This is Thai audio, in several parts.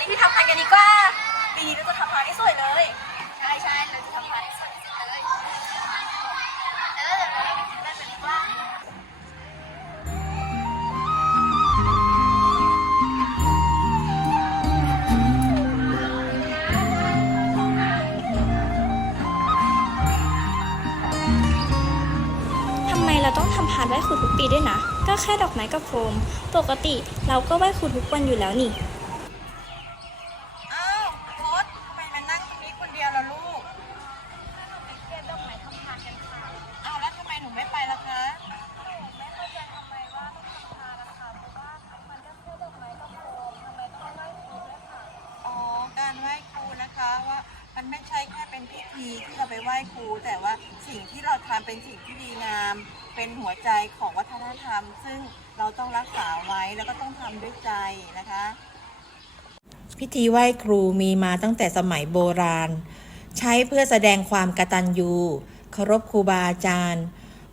รีบทำพันกันดีกว่าปีนี้เราจะทำพันให้สวยเลย ใช่ใช่เราจะทำพันให้สวยเลยเออเราไปทำกันดีกว่าทำไมเราต้องทำพานไหว้ครูทุกปีด้วยนะ ก็แค่ดอกไม้กับโฟม ปกติเราก็ไหว้ครูทุกวันอยู่แล้วนี่ ธีที่เราไปไหว้ครู แต่ว่าสิ่งที่เราทำเป็นสิ่งที่ดีงาม เป็นหัวใจของวัฒนธรรม ซึ่งเราต้องรักษาไว้แล้วก็ต้องทำด้วยใจนะคะ พิธีไหว้ครูมีมาตั้งแต่สมัยโบราณ ใช้เพื่อแสดงความกตัญญูเคารพครูบาอาจารย์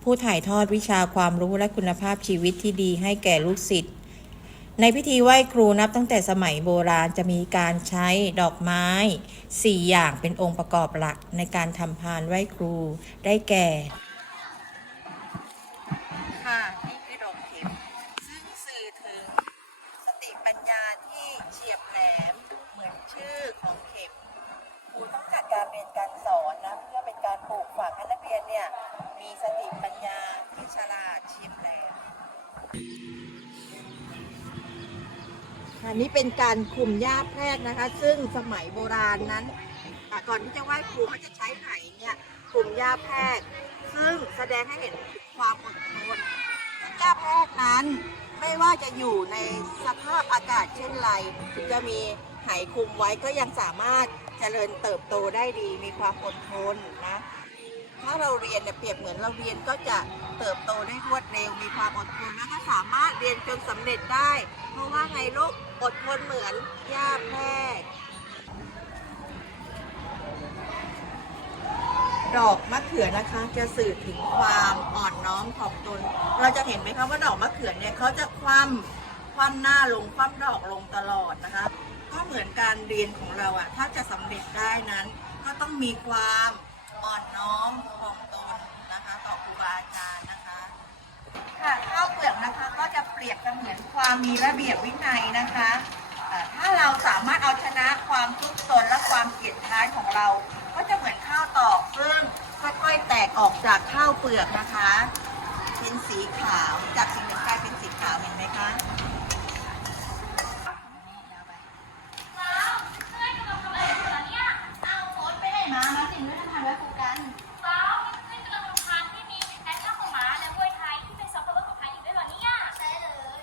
ผู้ถ่ายทอดวิชาความรู้และคุณภาพชีวิตที่ดีให้แก่ลูกศิษย์ ในพิธีไหว้ครูนับตั้งแต่สมัยโบราณจะมีการใช้ดอกไม้ 4 อย่างเป็นองค์ประกอบหลักในการทำพานไหว้ครูได้แก่ค่ะนี่คือดอกเข็มซึ่งสื่อถึงสติปัญญาที่เฉียบแหลมเหมือนชื่อของเข็มครูต้องจัดการเรียนการสอนนะเพื่อเป็นการปลูกฝังให้นักเรียนเนี่ยมีสติปัญญาที่ฉลาดเฉียบแหลม อันนี้เป็นการคลุมหญ้าแพรกนะคะ ซึ่งสมัยโบราณนั้นอะก่อนที่จะไหว้ครูเขาจะใช้ไหเนี่ยคลุมหญ้าแพรก ซึ่งแสดงให้เห็นถึงความอดทนหญ้าแพรกนั้นไม่ว่าจะอยู่ในสภาพอากาศเช่นไรจะมีไหคลุมไว้ก็ยังสามารถเจริญเติบโตได้ดีมีความอดทนนะ ถ้าเราเรียนเนี่ยเปรียบเหมือนเราเรียนก็จะเติบโตได้รวดเร็วมีความอดทนแล้วก็สามารถเรียนจนสำเร็จได้ เพราะว่าไงลูกอดทนเหมือนหญ้าแพรกดอกมะเขือนะคะจะสื่อถึงความอ่อนน้อมถ่อมตน เราจะเห็นไหมคะว่าดอกมะเขือเนี่ยเขาจะคว่ำคว่ำหน้าลงคว่ำดอกลงตลอดนะคะ ก็เหมือนการเรียนของเราอะถ้าจะสำเร็จได้นั้น ก็ต้องมีความ อ่อนน้อมถ่อมตนนะคะต่อครูบาอาจารย์นะคะ ค่ะข้าวเปลือกนะคะก็จะเปรียบเสมือนความมีระเบียบวินัยนะคะเอ่อถ้าเราสามารถเอาชนะความทุกข์ตนและความเกลียดค้านของเรา ก็จะเหมือนข้าวตอกซึ่งค่อยๆแตกออกจากข้าวเปลือกนะคะ เป็นสีขาวจากสีเหลืองกลายเป็นสีขาวเห็นไหมคะมามาสิไม่ทำพันไหว้ครูกัน ว้าวนี่เป็นกำลังพานที่มีแอคชั่นของม้าและมวยไทยที่เป็นซอฟต์พาวเวอร์ของไทยอีกด้วยเหรอเนี่ยใช่เลย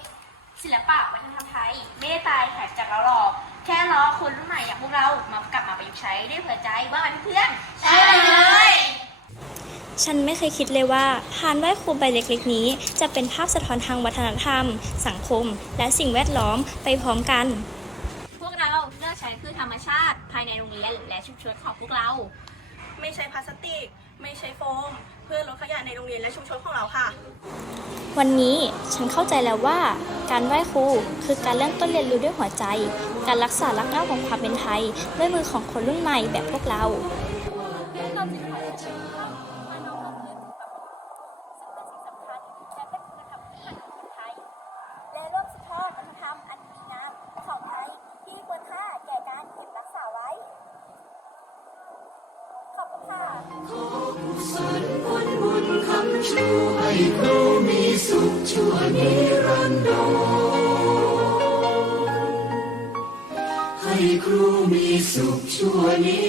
ศิลปะวัฒนธรรมไทยไม่ได้ตายหายจากเราหรอก แค่รอคนรุ่นใหม่อย่างพวกเรามากลับมาประยุกต์ใช้ด้วยเผื่อใจว่าไหมเพื่อนใช่เลย ฉันไม่เคยคิดเลยว่าพานไหว้ครูใบเล็กๆนี้ จะเป็นภาพสะท้อนทางวัฒนธรรม สังคม และสิ่งแวดล้อมไปพร้อมกัน พวกเราเลือกใช้พืชธรรมชาติ ภายในโรงเรียนและชุมชนของพวกเรา ไม่ใช้พลาสติก ไม่ใช้โฟม เพื่อลดขยะในโรงเรียนและชุมชนของเราค่ะ วันนี้ฉันเข้าใจแล้วว่า การไหว้ครูคือการเริ่มต้นเรียนรู้ด้วยหัวใจ การรักษาลักเง่าของความเป็นไทย ด้วยมือของคนรุ่นใหม่แบบพวกเรา ให้ครูมีสุขชั่วนิรันดรให้ครูมีสุขชั่วนิ